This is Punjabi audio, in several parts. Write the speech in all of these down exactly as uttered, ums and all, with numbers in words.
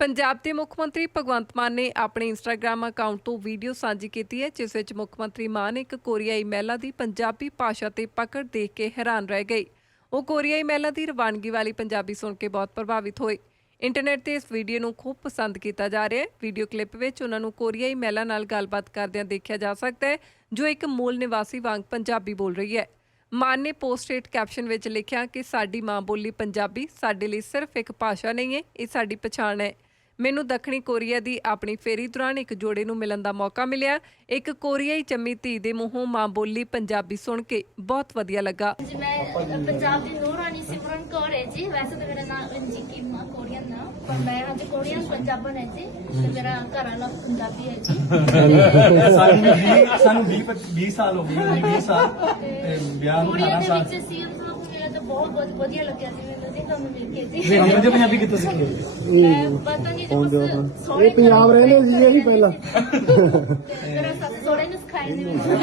ਪੰਜਾਬ ਦੇ ਮੁੱਖ ਮੰਤਰੀ ਭਗਵੰਤ ਮਾਨ ਨੇ ਆਪਣੇ ਇੰਸਟਾਗ੍ਰਾਮ ਅਕਾਊਂਟ ਤੋਂ ਵੀਡੀਓ ਸਾਂਝੀ ਕੀਤੀ ਹੈ, ਜਿਸ ਵਿੱਚ ਮੁੱਖ ਮੰਤਰੀ ਮਾਨ ਇੱਕ ਕੋਰੀਆਈ ਮਹਿਲਾ ਦੀ ਪੰਜਾਬੀ ਭਾਸ਼ਾ ਤੇ ਪਕੜ ਦੇਖ ਕੇ ਹੈਰਾਨ ਰਹਿ ਗਈ। ਉਹ ਕੋਰੀਆਈ ਮਹਿਲਾ ਦੀ ਰਵਾਨਗੀ ਵਾਲੀ ਪੰਜਾਬੀ ਸੁਣ ਕੇ ਬਹੁਤ ਪ੍ਰਭਾਵਿਤ ਹੋਏ। ਇੰਟਰਨੈਟ ਤੇ ਇਸ ਵੀਡੀਓ ਨੂੰ ਖੂਬ ਪਸੰਦ ਕੀਤਾ ਜਾ ਰਿਹਾ ਹੈ। ਵੀਡੀਓ ਕਲਿੱਪ ਵਿੱਚ ਉਹਨਾਂ ਨੂੰ ਕੋਰੀਆਈ ਮਹਿਲਾ ਨਾਲ ਗੱਲਬਾਤ ਕਰਦਿਆਂ ਦੇਖਿਆ ਜਾ ਸਕਦਾ ਹੈ, ਜੋ ਇੱਕ ਮੂਲ ਨਿਵਾਸੀ ਵਾਂਗ ਪੰਜਾਬੀ ਬੋਲ ਰਹੀ ਹੈ। ਮਾਨ ਨੇ ਪੋਸਟ ਕੈਪਸ਼ਨ ਵਿੱਚ ਲਿਖਿਆ ਕਿ ਸਾਡੀ ਮਾਂ ਬੋਲੀ ਪੰਜਾਬੀ ਸਾਡੇ ਲਈ ਸਿਰਫ ਇੱਕ ਭਾਸ਼ਾ ਨਹੀਂ ਹੈ, ਇਹ ਸਾਡੀ ਪਛਾਣ ਹੈ। ਮੈਨੂੰ ਦੱਖਣੀ ਕੋਰੀਆ ਦੀ ਆਪਣੀ ਫੇਰੀ ਦੌਰਾਨ ਇੱਕ ਜੋੜੇ ਨੂੰ ਮਿਲਣ ਦਾ ਮੌਕਾ ਮਿਲਿਆ। ਇੱਕ ਕੋਰੀਆਈ ਜੰਮੀ ਧੀ ਦੇ ਮੂੰਹੋਂ ਮਾਂ ਬੋਲੀ ਪੰਜਾਬੀ ਸੁਣ ਕੇ ਬਹੁਤ ਵਧੀਆ ਲੱਗਾ। ਜੀ ਮੈਂ ਪੰਜਾਬ ਦੀ ਨੂਰ ਰਾਣੀ ਸਿਮਰਨ ਕੌਰ ਹੈ ਜੀ। ਵੈਸੇ ਤਾਂ ਮੇਰਾ ਨਾਮ ਰਣਜੀਤ ਮਾਂ ਕੋਰੀਅਨ ਨਾਮ, ਪਰ ਮੈਂ ਹਾਂ ਜੀ ਕੋਰੀਅਨ ਪੰਜਾਬਣ ਹੈ ਜੀ, ਤੇ ਮੇਰਾ ਘਰ ਵਾਲਾ ਪੰਜਾਬੀ ਹੈ ਜੀ। ਸਾਨੂੰ ਸਾਨੂੰ ਵੀਹ ਸਾਲ ਹੋ ਗਏ, ਵੀਹ ਸਾਲ ਤੇ ਵਿਆਹ ਨੂੰ ਅਠਾਰਾਂ ਸਾਲ। ਵਿੱਚ ਸੀ ਤਾਂ ਬਹੁਤ ਬਹੁਤ ਵਧੀਆ ਲੱਗਿਆ ਜੀ ਮੈਨੂੰ ਜੀ ਤੁਹਾਨੂੰ ਮਿਲ ਕੇ ਜੀ। ਨਹੀਂ ਹਮੇ ਪੰਜਾਬੀ ਕਿੱਥੋਂ ਸਿੱਖੀ? ਮੈਂ ਪਤਾ ਨਹੀਂ ਜੀ ਬਸ ਸੋਹਣੇ ਇਹ ਪੰਜਾਬ ਰਹਿੰਦੇ ਸੀ ਇਹ ਵੀ ਪਹਿਲਾਂ। ਮੇਰਾ ਸੱਸ ਸੋਹਣੇ ਨੇ ਸਿਖਾਈ ਜੀ ਮੈਨੂੰ।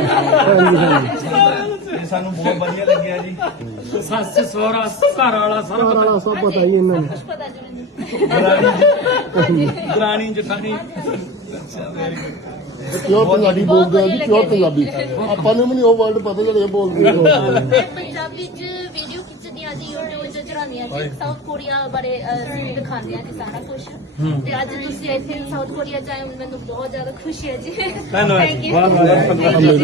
ਇਹ ਸਾਨੂੰ ਬਹੁਤ ਵਧੀਆ ਲੱਗਿਆ ਜੀ। ਸੱਸ ਸਹੁਰਾ ਘਰ ਵਾਲਾ ਸਾਰਾ ਘਰ ਵਾਲਾ ਸਭ ਪਤਾ ਹੀ ਇਹਨਾਂ ਨੂੰ। ਕੁਝ ਪਤਾ ਜੀ ਮੈਨੂੰ। ਦਰਾਣੀ ਜਠਾਣੀ। ਪਿਓਰ ਪੰਜਾਬੀ ਬੋਲਦੇ ਆ ਜੀ, ਪਿਓਰ ਪੰਜਾਬੀ। ਆਪਾਂ ਨੂੰ ਵੀ ਨਹੀਂ ਉਹ ਵਰਡ ਪਤਾ ਜਿਹੜੇ ਇਹ ਬੋਲਦੇ ਆ। ਮੈਂ ਪੰਜਾਬੀ ਚ ਵੀਡੀਓ ਖਿੱਚਦੀ ਆ ਜੀ, YouTube ਚ ਚੜਾਉਂਦੀ ਆ ਜੀ। ਸਾਊਥ ਕੋਰੀਆ ਬਾਰੇ ਅਹ, ਦਿਖਾਉਂਦੇ ਆ ਜੀ ਸਾਰਾ ਕੁਝ। ਤੇ ਅੱਜ ਤੁਸੀਂ ਇੱਥੇ ਸਾਊਥ ਕੋਰੀਆ ਚ ਆਏ ਹੋ, ਮੈਨੂੰ ਬਹੁਤ ਜ਼ਿਆਦਾ ਖੁਸ਼ੀ ਹੈ ਜੀ। ਧੰਨਵਾਦ। Thank you.